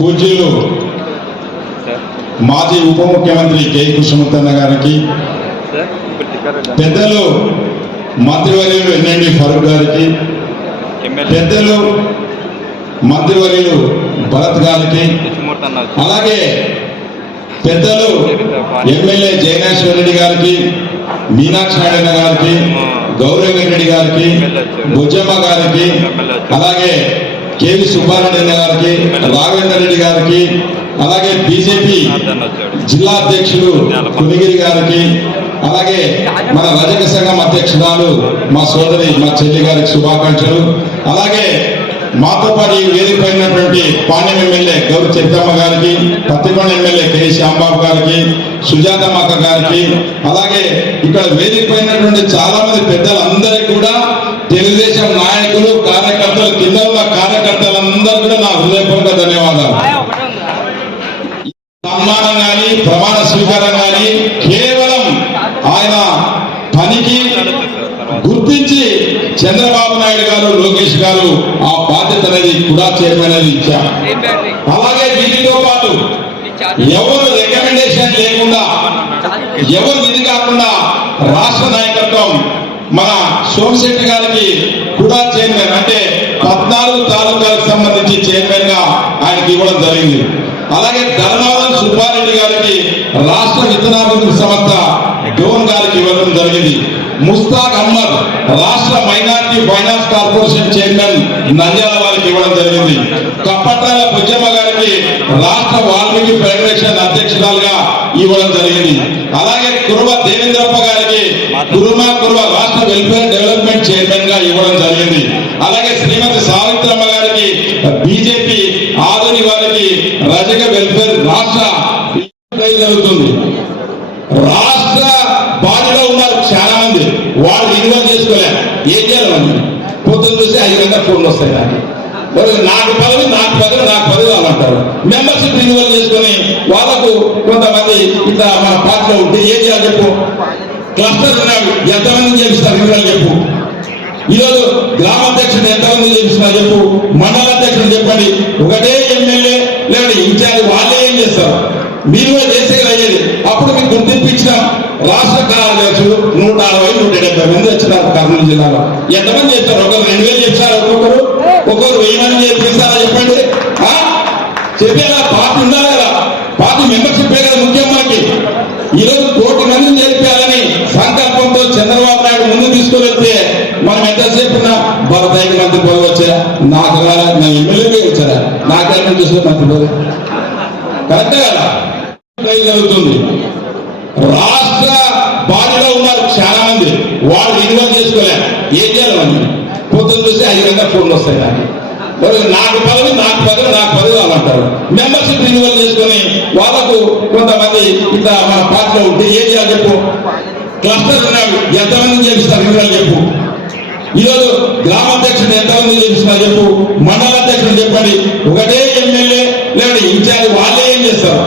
పూజ్యులు మాజీ ఉప ముఖ్యమంత్రి కె కృష్ణమూర్తన్న గారికి, పెద్దలు మంత్రివర్యులు ఎన్ఎండి ఫరూక్ గారికి, పెద్దలు మంత్రివర్యులు భరత్ గారికి, అలాగే పెద్దలు ఎమ్మెల్యే జయనేశ్వర్ రెడ్డి గారికి, మీనాక్షి నారాయణ గారికి, గౌరవ్ రెడ్డి గారికి, బుజ్జమ్మ గారికి, అలాగే కేవి సుబ్బారెడ్డి గారికి, రాఘవేందర్ రెడ్డి గారికి, అలాగే బీజేపీ జిల్లా అధ్యక్షులు కునిగిరి గారికి, అలాగే మన రజక సంఘం అధ్యక్షురాలు మా సోదరి మా చెల్లి గారికి శుభాకాంక్షలు. అలాగే మాతో పాటు ఈ వేదిక అయినటువంటి పాణ్యం ఎమ్మెల్యే గౌరవ చరితమ్మ గారికి, పత్తికొండ ఎమ్మెల్యే కె శ్యాంబాబు గారికి, సుజాతమ్మక్క గారికి, అలాగే ఇక్కడ వేదిక అయినటువంటి చాలా మంది పెద్దలందరికీ కూడా, తెలుగుదేశం నాయకులు కార్యకర్తలు, కింద ఉన్న కార్యకర్తలందరూ కూడా నా హృదయపూర్వక ధన్యవాదాలు. సన్మానం కానీ ప్రమాణ స్వీకారం కానీ కేవలం ఆయన పనికి గుర్తించి చంద్రబాబు నాయుడు గారు, లోకేష్ గారు ఆ బాధ్యత అనేది కూడా చైర్మన్ అనేది ఇచ్చారు. అలాగే వీటితో పాటు ఎవరు రికమెండేషన్ లేకుండా, ఎవరు విధి కాకుండా రాష్ట్ర నాయకత్వం మన సోమశెట్టి గారికి కూడా చైర్మన్, అంటే 14 తాలూకాలకు సంబంధించి చైర్మన్ గా ఆయనకి ఇవ్వడం జరిగింది. అలాగే ధర్మవరం సుబ్బారెడ్డి గారికి రాష్ట్ర విత్తనాభివృద్ధి సంస్థ డోన్ గారికి ఇవ్వడం జరిగింది. ముస్తాక్ అహ్మద్ రాష్ట్ర minority finance corporation chairman Nandyal వారికి ఇవ్వడం జరిగింది. కప్పట్రాల బుజ్జమ్మ గారికి రాష్ట్ర వాల్మీకి ఫెడరేషన్ అధ్యక్షురాలుగా ఇవ్వడం జరిగింది. అలాగే కురువ దేవేంద్రప్ప గారికి కురువ రాష్ట్ర వెల్ఫేర్ డెవలప్మెంట్ చైర్మన్ గా ఇవ్వడం జరిగింది. అలాగే శ్రీమతి సావిత్రమ్మ గారికి బీజేపీ ఆధుని వారికి రజక వెల్ఫేర్ రాష్ట్ర జరుగుతుంది. రాష్ట్ర బాధ్యతలో ఉన్నారు చాలా మంది, వాళ్ళు ఇన్వాల్వ్ చేసుకోలే. ఏం చేయాలి? పొద్దున్న చూస్తే 5 గంటల ఫోన్లు వస్తాయి. నాకు పదవి అని అంటారు. మెంబర్షిప్ ఇన్వాల్వ్ చేసుకొని వాళ్ళకు కొంతమంది ఇట్లా మన పార్టీలో ఉంటే ఏం చేయాలి చెప్పు? క్లస్టర్ ఉన్నాడు, ఎంతమంది చేపిస్తారు వివరాలు చెప్పు. ఈరోజు గ్రామాధ్యక్షుడు ఎంతమంది చేపిస్తున్నారు చెప్పు, మండల అధ్యక్షుడు చెప్పండి. ఒకటే ఎమ్మెల్యే లేదంటే ఇన్ఛార్జ్ వాళ్ళే ఏం చేస్తారు? మీరు చేసే అయ్యేది. అప్పుడు మీకు గుర్తింపు ఇచ్చినాం. రాష్ట్ర కార్యదర్శులు 160-170 మంది వచ్చినారు కర్నూలు జిల్లాలో. ఎంతమంది చేస్తారు? ఒకరు 2000 చేస్తారు, ఒక్కొక్కరు 1000 మంది చేపిస్తారా చెప్పండి? చెప్పేలా పార్టీ ఉండాలి కదా, పార్టీ మెంబర్షిప్ కదా ముఖ్యం. మనకి ఈరోజు 1 కోటి మందిని చేర్పాలని సంకల్పంతో చంద్రబాబు నాయుడు ముందు తీసుకొని వెళ్తే మనం ఎంతసేపు ఉన్నా భరత 5 మంది పదవి వచ్చా, నాకు రాలా, నా ఎమ్మెల్యేగా వచ్చారా, నాకేమో చూసుకుని మంత్రి పదవి కరెక్టే కదా జరుగుతుంది. రాష్ట్ర బాధ్యతలో ఉన్నారు చాలా మంది, వాళ్ళు ఇన్వాల్వ్ చేసుకోలే. ఏం చేయాలి? పొద్దున్న చూస్తే 5 గంటల ఫోన్లు వస్తాయి. నాకు పదవి అని అంటారు. మెంబర్షిప్ ఇన్వాల్వ్ చేసుకొని వాళ్ళకు కొంతమంది ఇట్లా మన పార్టీలో ఉంటే ఏం చేయాలి చెప్పు? క్లస్టర్ ఉన్నాడు, ఎంతమంది చేపిస్తారు వివరాలు చెప్పు. ఈరోజు గ్రామాధ్యక్షుడు ఎంతమంది చేపిస్తున్నారు చెప్పు, మండల అధ్యక్షుడు చెప్పండి. ఒకటే ఎమ్మెల్యే లేదంటే ఇన్ఛార్జ్ వాళ్ళే ఏం చేస్తారు?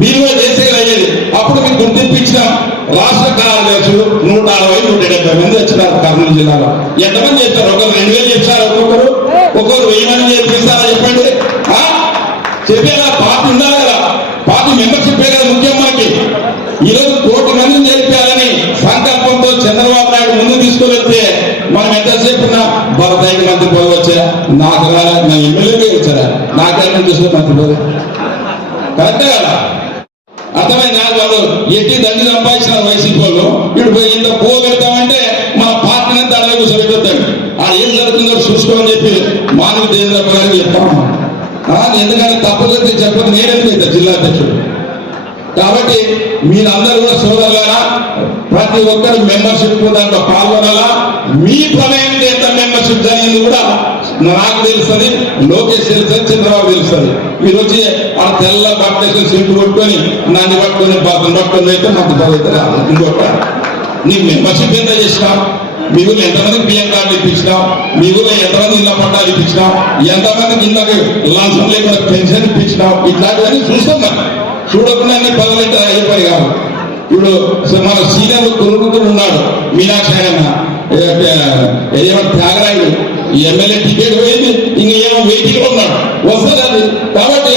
మీరు చేసే అయ్యేది. అప్పుడు మీకు గుర్తింపు ఇచ్చినాం. రాష్ట్ర కార్యదర్శులు 160-170 మంది వచ్చినారు కర్నూలు జిల్లాలో. ఎంతమంది చేస్తారు? ఒకరు 2000 చేస్తారు, ఒక్కొక్కరు 1000 మంది చేపిస్తారా చెప్పండి? చెప్పేలా పార్టీ ఉండాలి కదా, పార్టీ మెంబర్షిప్ కదా ముఖ్యం. మనకి ఈరోజు 1 కోటి మందిని చేర్పాలని సంకల్పంతో చంద్రబాబు నాయుడు ముందు తీసుకొని వెళ్తే మనం ఎంతసేపు ఉన్నా భరత 5 మంది పదవి వచ్చా, నాకు రాలా, నా ఎమ్మెల్యేగా వచ్చారా, నాకేమో చూసుకుని మంత్రి పదవి కరెక్టే కదా. అర్థమైంది? వాళ్ళు ఎట్టి దండి సంపాదించిన వైసీపీ వాళ్ళు ఇప్పుడు ఇంత పోగలుగుతామంటే మన పార్టీని అంతా అడగ కూర్చోబెట్టాడు. ఏం జరుగుతుందో చూసుకోమని చెప్పి మానవ దేవేంద్రప్ప గారికి చెప్తాము. ఎందుకంటే తప్పదు చెప్పదు, నేనెందుకు జిల్లా అధ్యక్షుడు. కాబట్టి మీరందరూ కూడా సోదరులారా, ప్రతి ఒక్కరు మెంబర్షిప్ దాంట్లో పాల్గొనాలా. మీ ప్రమేయం ఎంత మెంబర్షిప్ జరిగింది కూడా నాకు తెలుస్తుంది, లోకేష్ తెలుస్తుంది, చంద్రబాబు తెలుస్తుంది. మీరు వచ్చి ఆ తెల్ల బట్టలు సింపు కొట్టుకొని నన్ను పట్టుకొని బాత్రూమ్ పట్టుకొని అయితే మాకు చదువుతారు. ఇంకొక నీ మెంబర్షిప్ ఎంత చేసినావు? మీ ఊళ్ళో ఎంతమందికి బియ్యం కార్డు ఇప్పించినావు? మీ ఊళ్ళో ఎంతమంది ఇళ్ళ పట్టాలు ఇప్పించినావు? ఎంతమందికి ఇందాక లంచం లేకుండా పెన్షన్ ఇప్పించినావు? ఇట్లాంటివన్నీ చూస్తున్నాం. చూడకుండా అన్ని పదవులు అయిపోయి కాదు. ఇప్పుడు మన సీనియర్ కొనుక్కుంటూ ఉన్నాడు మీనాక్షి ఆయన, త్యాగరాయుడు ఎమ్మెల్యే టికెట్ పోయింది, ఇంకేమో వెయిటింగ్ ఉన్నాడు, వస్తుంది. కాబట్టి